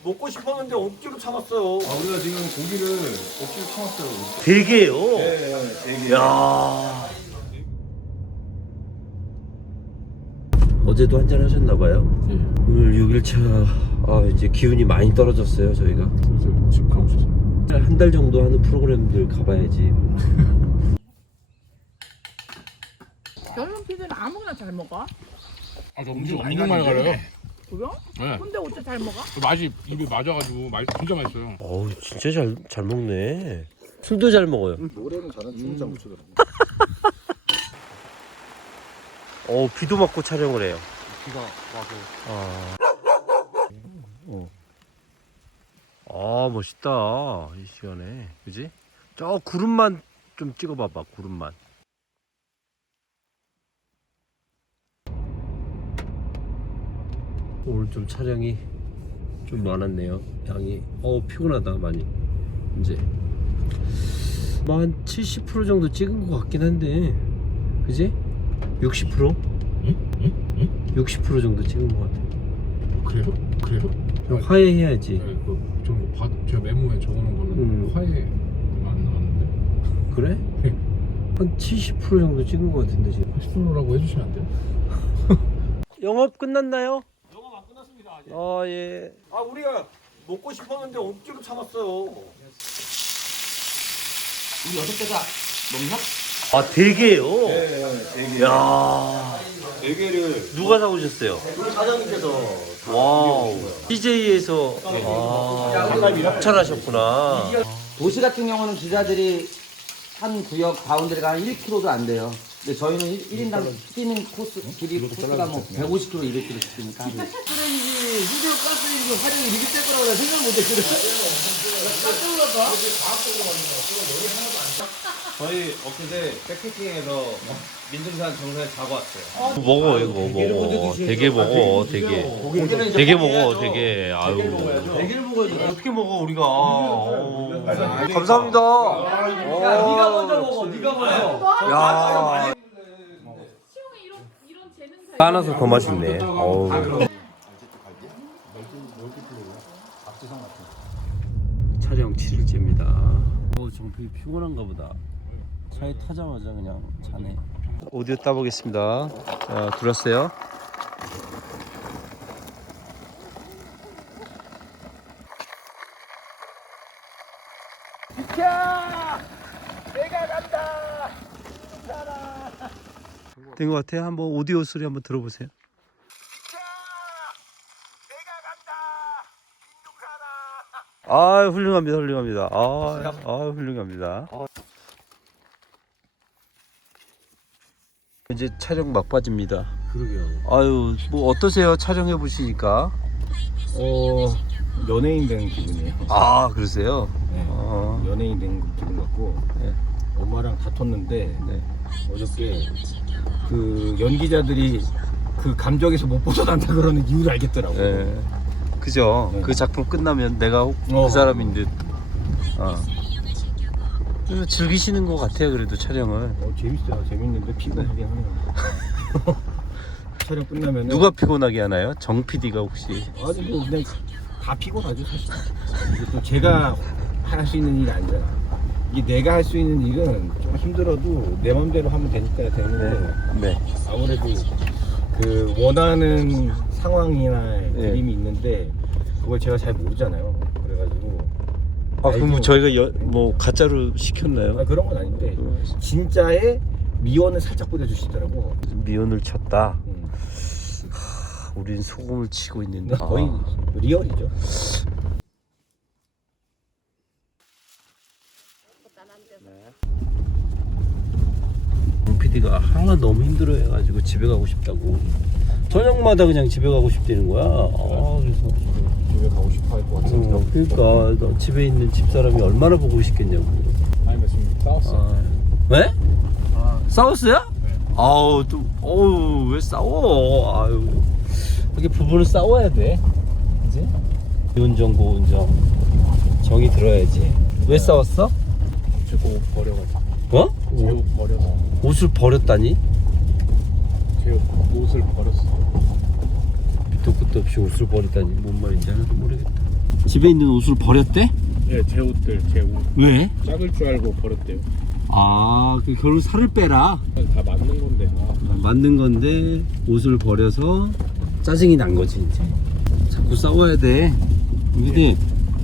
먹고 싶었는데 억지로 참았어요. 우리가 지금 고기를 억지로 참았어요. 되게요? 네, 되게. 야. 어제도 한잔 하셨나봐요? 네. 오늘 6일차 이제 기운이 많이 떨어졌어요 저희가. 그래서 지금 가고 싶어요. 한 달 정도 하는 프로그램들 가봐야지. 젊은 피디는 아무거나 잘 먹어. 저 음식 엄청 많이 가려요. 그죠? 네. 근데 어째 잘 먹어? 그 맛이 입에 맞아가지고 진짜 맛있어요. 어우 진짜 잘 먹네. 술도 잘 먹어요. 노래는 잘하는 춤잘 못 추더라고. 비도 맞고 촬영을 해요. 비가 와서. 멋있다 이 시간에. 그지? 저 구름만 좀 찍어봐봐. 구름만. 오늘 좀 촬영이 좀 많았네요. 양이 피곤하다 많이. 이제 한 70% 정도 찍은 것 같긴 한데, 그지? 60%? 60% 정도 찍은 것 같아. 그래요? 좀 화해해야지. 네, 제가 메모에 적어놓은 거는 화해만 나왔는데. 그래? 한 70% 정도 찍은 것 같은데 지금. 10%라고 해주시면 안 돼요? 영업 끝났나요? 영업 안 끝났습니다 아직. 예. 우리가 먹고 싶었는데 억지로 참았어요. 우리 6개가 넘나? 대게요? 네, 되게. 야, 대게를 누가 사오셨어요? 우리 사장님께서 와우. CJ에서 협찬하셨구나. 도시 같은 경우는 기자들이 한 구역 바운드리가 한 1km도 안 돼요. 근데 저희는 1인당 뛰는 코스, 길이 코스가 뭐 150km, 200km 뛰니까. 휴대용 가스레인지 활용이 이렇게 될 거라고 나 생각 못 했거든. 저희 엊그제 백패킹에서 민둥산 정상에 자고 왔어요. 먹어 이거 먹어. 되게 먹어 되게. 되게 먹어 되게. 아유. 대기를 먹어야지. 어떻게 먹어 우리가? 감사합니다. 네가 먼저 먹어, 네가 먼저. 야. 이런 재능 잘. 따놔서 더 맛있네. 촬영 7일째입니다. 정필이 피곤한가 보다. 차에 타자마자 그냥 자네. 오디오 따보겠습니다. 자, 들었어요? 된 것 같아요. 한번 오디오 소리 한번 들어보세요. 훌륭합니다, 훌륭합니다. 훌륭합니다. 이제 촬영 막바지입니다. 그러게요. 뭐 어떠세요? 촬영해 보시니까. 연예인 된 기분이에요. 그러세요? 네. 연예인 된 기분 같고. 네. 엄마랑 다퉜는데 네. 어저께 그 연기자들이 그 감정에서 못 벗어난다 그러는 이유를 알겠더라고. 네. 그죠? 네. 그 작품 끝나면 내가 그 사람인 듯. 그래서 즐기시는 것 같아요. 그래도 촬영을. 재밌어요. 재밌는데 피곤하긴 하네요. 촬영 끝나면 누가 피곤하게 하나요? 정 PD가 혹시? 아니 뭐 그냥 다 피곤하죠 사실. 이게 또 제가 할 수 있는 일이 아니잖아. 이게 내가 할 수 있는 일은 좀 힘들어도 내 맘대로 하면 되니까 되는데 네. 아무래도 그 원하는 상황이나 그림이 있는데 그걸 제가 잘 모르잖아요. 그래가지고 그럼 저희가 뭐 가짜로 시켰나요? 그런 건 아닌데 진짜의 미원을 살짝 뿌려주시더라고. 미연을 쳤다. 우린 소금을 치고 있는데 거의 리얼이죠. 정 PD가 항상 너무 힘들어해가지고 집에 가고 싶다고. 저녁마다 그냥 집에 가고 싶다는 거야. 그래서 집에 가고 싶어 할 것 같은데. 그러니까 너 집에 있는 집사람이 얼마나 보고 싶겠냐고. 아니 지금 싸웠어요. 왜? 싸웠어요? 왜 싸워? 이렇게 부부는 싸워야 돼. 그지? 운전 고운전 정이 들어야지. 왜 싸웠어? 제거 옷 버려가지고. 어? 제 옷 버려서. 옷을 버렸다니? 제 옷을 버렸어요. 밑도 끝도 없이 옷을 버리다니 뭔 말인지 하나도 모르겠다. 집에 있는 옷을 버렸대? 네, 제 옷들, 제 옷. 왜? 작을 줄 알고 버렸대요. 아, 그 결국 살을 빼라. 다 맞는 건데. 맞는 건데 옷을 버려서 짜증이 난 거지 이제. 자꾸 싸워야 돼. 근데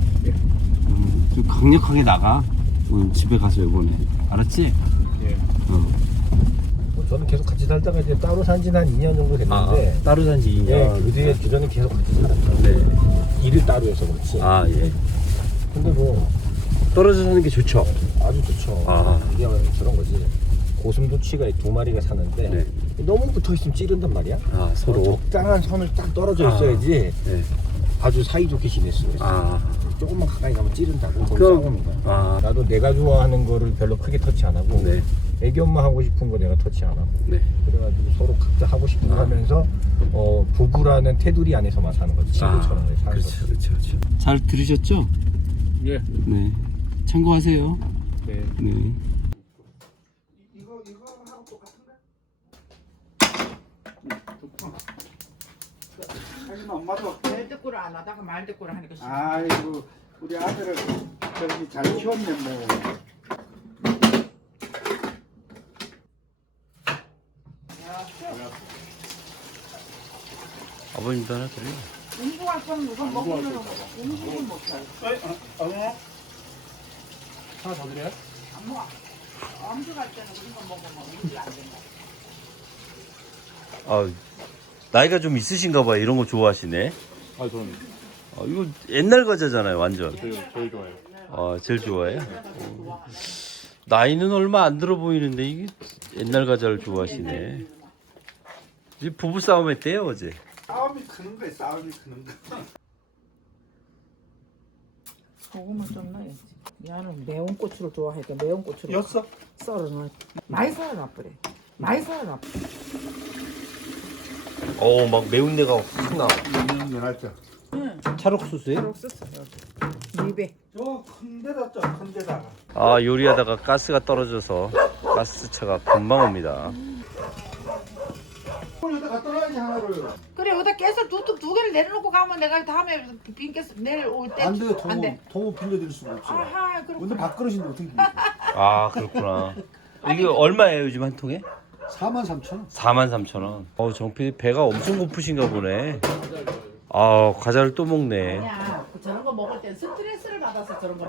좀 강력하게 나가. 오늘 집에 가서 이번에. 알았지? 예. 저는 계속 같이 살다가 이제 따로 산 지는 한 2년 정도 됐는데 따로 산지 2년. 예, 그 뒤에 기존에 계속 같이 살았죠. 네. 일을 따로 해서 그렇지. 아, 예. 근데 뭐 떨어져 사는 게 좋죠. 아주 좋죠. 아. 이게 저런 거지. 고슴도치가 2마리가 사는데 네. 너무 붙어있으면 찌른단 말이야. 아, 서로. 적당한 선을 딱 떨어져 아. 있어야지 네. 아주 사이좋게 지낼 수 있어. 아. 조금만 가까이 가면 찌른다고 거기 그럼- 싸우는 거야. 아. 나도 내가 좋아하는 거를 별로 크게 터치 안 하고 네. 애기 엄마 하고 싶은 거 내가 터치 안 하고 네. 그래가지고 서로 각자 하고 싶은 거 하면서 부부라는 테두리 안에서만 사는 거지. 친구처럼 사는 거지. 그렇죠. 잘 들으셨죠? 예. 네. 참고하세요. 네. 네. 말 듣고를 안 하다가 말 듣고를 하니까 싫어. 아이고 우리 아들을 저기 잘 키웠네 뭐. 아버님도 하나 드려요. 공부할 거면 우선 먹으면 공부는 못해. 하나 더 드려요? 안 먹어. 엄주 갈 때는 우리가 먹으면 음식 안 된다. 아, 나이가 좀 있으신가 봐요. 이런 거 좋아하시네. 아, 저는 이거 옛날 과자잖아요, 완전. 제일 좋아해요. 아, 제일 좋아해요? 나이는 얼마 안 들어 보이는데 이게 옛날 과자를 좋아하시네. 이제 부부 싸움 했대요, 어제. 싸움이 크는 거야 싸움이 크는 거. 소금을 좀 넣어야지. 야는 매운 고추를 좋아하니까 매운 고추를 였어? 썰어 넣어. 많이 썰어 놔버려. 많이 썰어 놔. 막 매운 데가 확 나와. 연할자. 찰옥수수예요? 옥수수. 입에. 저큰 데다 큰 데다가. 아, 요리하다가 가스가 떨어져서 가스차가 금방 옵니다. 여기다 갖다 놔야지 하나를. 그래 여기다 깨서 두 개를 내려놓고 가면 내가 다음에 빈 깨서 내일 올 때. 안 돼요. 안 돼. 동호 빌려드릴 수가 없어. 아하 근데 그렇구나. 밥그릇인데 어떻게 빌려? 아, 그렇구나. 이게 얼마예요, 요즘 한 통에? 43,000원. 43,000원. 정필이 배가 엄청 고프신가 보네. 아, 과자를 또 먹네. 아니야. 저런 거 먹을 땐 스트레스를 받아서 저런 거.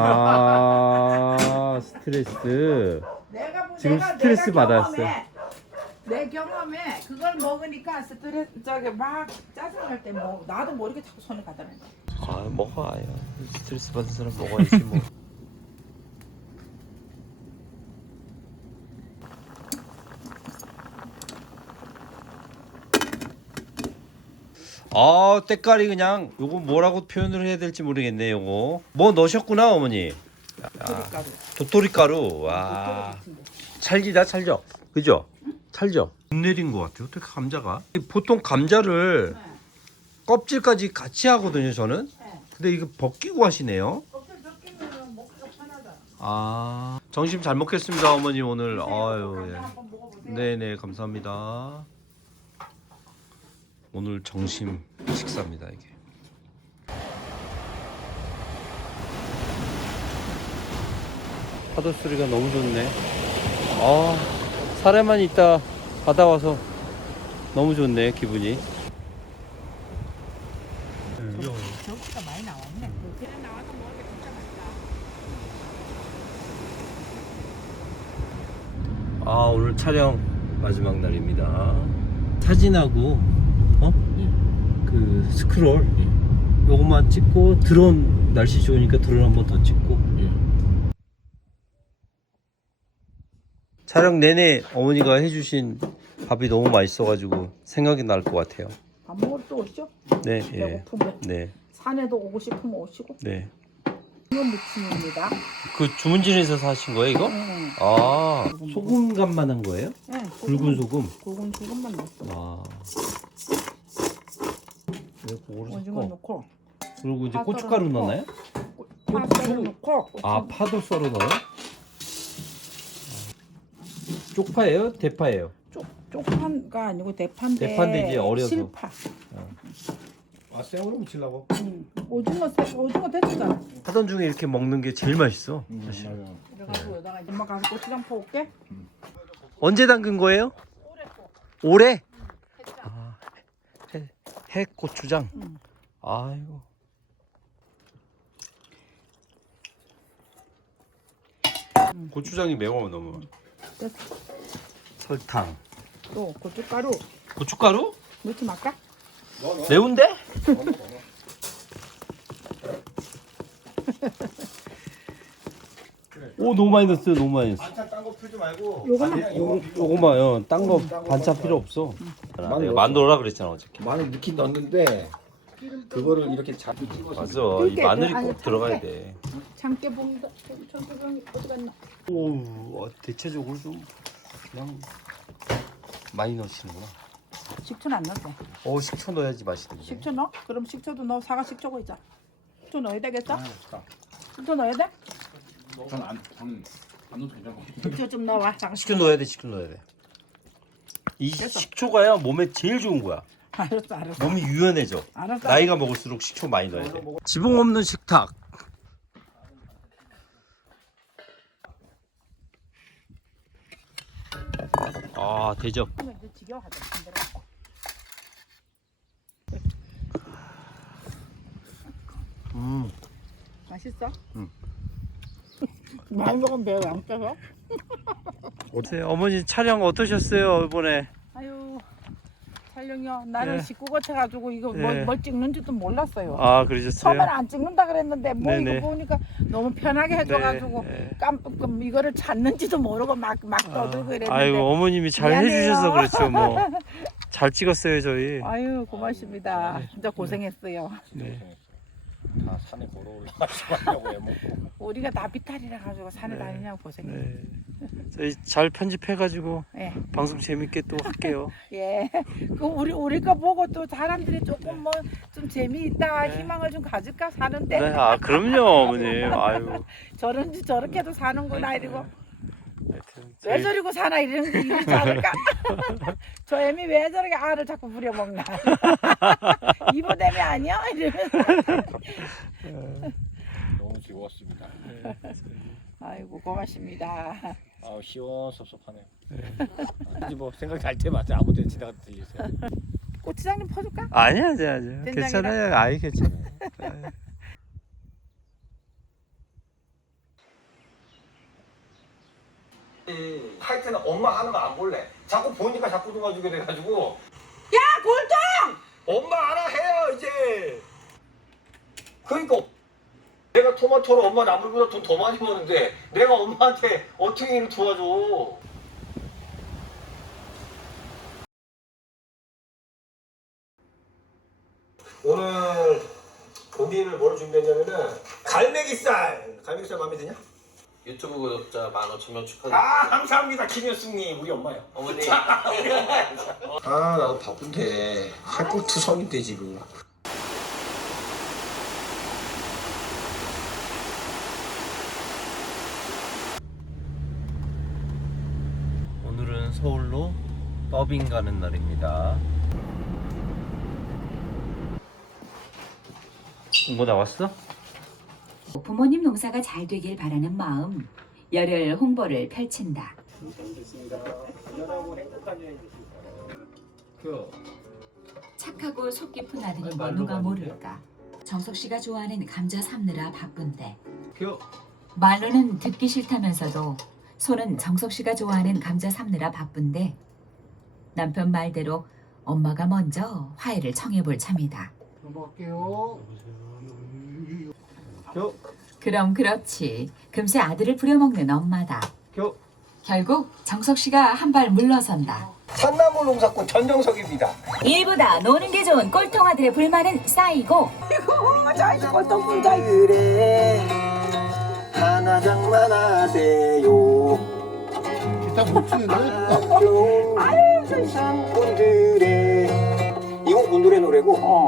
아, 스트레스. 내가 지금 스트레스 받았어. 내 경험에 그걸 먹으니까 스트레스 저기 막 짜증날 때 뭐 나도 모르게 자꾸 손에 가다니까. 아, 먹어요. 스트레스 받은 사람 먹어야지 뭐. 아, 때깔이 그냥 요거 뭐라고 표현을 해야 될지 모르겠네. 요거 뭐 넣으셨구나, 어머니. 도리가루. 도토리 가루. 와, 찰지다, 찰져. 그죠? 찰져. 못 내린 것 같아요. 어떻게 감자가? 보통 감자를 껍질까지 같이 하거든요, 저는. 근데 이거 벗기고 하시네요. 아, 점심 잘 먹겠습니다, 어머니 오늘. 아유, 예. 네네, 감사합니다. 오늘 점심 식사입니다, 이게. 파도 소리가 너무 좋네. 아, 살에만 있다 바다 와서 너무 좋네, 기분이. 저기가 많이 나왔네. 그래 나와서 먹으니까 진짜 맛있다. 아, 오늘 촬영 마지막 날입니다. 사진하고 그 스크롤 요것만 찍고 드론, 날씨 좋으니까 드론 한번 더 찍고. 촬영 내내 어머니가 해주신 밥이 너무 맛있어가지고 생각이 날 것 같아요. 밥 먹으러 또 오시죠? 네, 예. 배고프면 네, 산에도 오고 싶으면 오시고. 네. 이거 무침입니다. 그 주문진에서 사신 거예요, 이거? 응. 아, 소금 간만 한 거예요? 네, 굵은 소금. 굵은 소금만 넣었어. 와. 왜 그거를 오징어 섞어? 넣고 그리고 이제 파스타를 고춧가루 넣고. 넣나요? 파스타를 넣고. 아, 파도 썰어 넣어요? 쪽파예요? 대파예요? 쪽파가 아니고 대파인데. 대파인데 이제 어려서. 실파. 아 생으로 무치려고? 오징어 됐잖아. 하던 중에 이렇게 먹는 게 제일 맛있어. 맞아. 그래가지고 여기다가 엄마 가서 고추장 퍼올게. 언제 담근 거예요? 올해? 아, 해고추장. 아이고. 고추장이 매워 너무. 설탕. 또 고춧가루 고춧가루? 넣지 말까? 매운데? 오 너무 많이 넣었어요. 너무 많이 넣었어. 반찬 딴거 풀지 말고. 요거만. 요거만요. 딴 거 반찬 필요 없어. 내가 만들어라 그랬잖아 어저께. 마늘 넣긴 넣었는데 그거를 이렇게 잘 찍어서. 맞아. 이 그러니까 마늘이 아니, 꼭 들어가야 돼. 참깨봉도 참깨봉이 어디 갔나? 오, 대체적으로 좀 그냥 많이 넣으시는구나. 식초는 안 넣었어. 식초 넣어야지 맛있는데. 식초 넣어? 그럼 식초도 넣어. 사과 식초가 있잖아. 식초 넣어야 되겠어? 식초 넣어야 돼? 저는 안 넣어도 된다고. 식초 좀 넣어와. 사과 식초 넣어야 돼. 식초 넣어야 돼. 이 식초가야 몸에 제일 좋은 거야. 알았어. 몸이 유연해져. 알았어. 나이가 먹을수록 식초 많이 넣어야 돼. 지붕 없는 식탁. 아 대접. 이제 지겨워하자. 맛있어? 많이 먹으면 배가 안 쪄서? 어머니 촬영 어떠셨어요 이번에? 아유 촬영이요. 나는 네. 식구 같아가지고 이거 네. 뭘 찍는지도 몰랐어요. 아 그러셨어요? 처음에는 안 찍는다 그랬는데 뭐 네네. 이거 보니까 너무 편하게 해줘가지고 네. 깜빡 이거를 찾는지도 모르고 막 떠들고 이랬는데 아이고 어머님이 잘 미안해요. 해주셔서 그렇죠 뭐. 잘 찍었어요 저희. 아유 고맙습니다. 진짜 고생했어요. 네. 다 산에 걸어 올라가려고 해먹고. 우리가 나비탈이라 가지고 산에 다니냐고 고생했어요. 네. 저희 잘 편집해가지고 예. 방송 재밌게 또 할게요. 예. 그 우리 거 보고 또 사람들이 조금 뭐 좀 재미있다 희망을 좀 가질까 사는데 네, 아 그럼요 어머님. 아유. 저런지 저렇게도 사는구나 이러고 하여튼 왜 저희 저리고 사나 이러지 않을까? 저 애미 왜 저렇게 알을 자꾸 부려먹나? 이보댐이 아니야? 이러면서 너무 즐거웠습니다. 아이고 고맙습니다. 아 시원섭섭하네. 이제 뭐 생각 날 때마다 아무 데나 지나가도 들리세요. 고추장님 퍼줄까? 아니야 된장이랑? 괜찮아요. 아이 괜찮아요. 할 때는 엄마 하는 거 안 볼래. 자꾸 보니까 자꾸 도와주게 돼가지고. 야 골동! 엄마 알아 해요 이제. 그러니까 내가 토마토로 엄마 나물보다 돈 더 많이 버는데 내가 엄마한테 어떻게 일을 도와줘. 오늘 본인을 뭘 준비했냐면은 갈매기살. 갈매기살 마음에 드냐? 유튜브 구독자 15,000명 축하드립니다. 아 감사합니다 김효승님 우리 엄마요. 어머니 아 나도 바쁜데 할 거 투성인데 지금. 오늘은 서울로 더빙 가는 날입니다. 뭐 나왔어? 부모님 농사가 잘 되길 바라는 마음, 열혈 홍보를 펼친다. 착하고 속 깊은 아들인 거 누가 모를까. 정석 씨가 좋아하는 감자 삶느라 바쁜데 말로는 듣기 싫다면서도 손은 정석 씨가 좋아하는 감자 삶느라 바쁜데 남편 말대로 엄마가 먼저 화해를 청해볼 참이다. 그럼 그렇지. 금세 아들을 부려먹는 엄마다. 결국 정석 씨가 한 발 물러선다. 산나물 농사꾼 전정석입니다. 일보다 노는 게 좋은 꼴통 아들의 불만은 쌓이고 그래 하나장만 하세요. 일단 못 추는데? 아유 세상 꾼들의 이건 꾼들의 노래고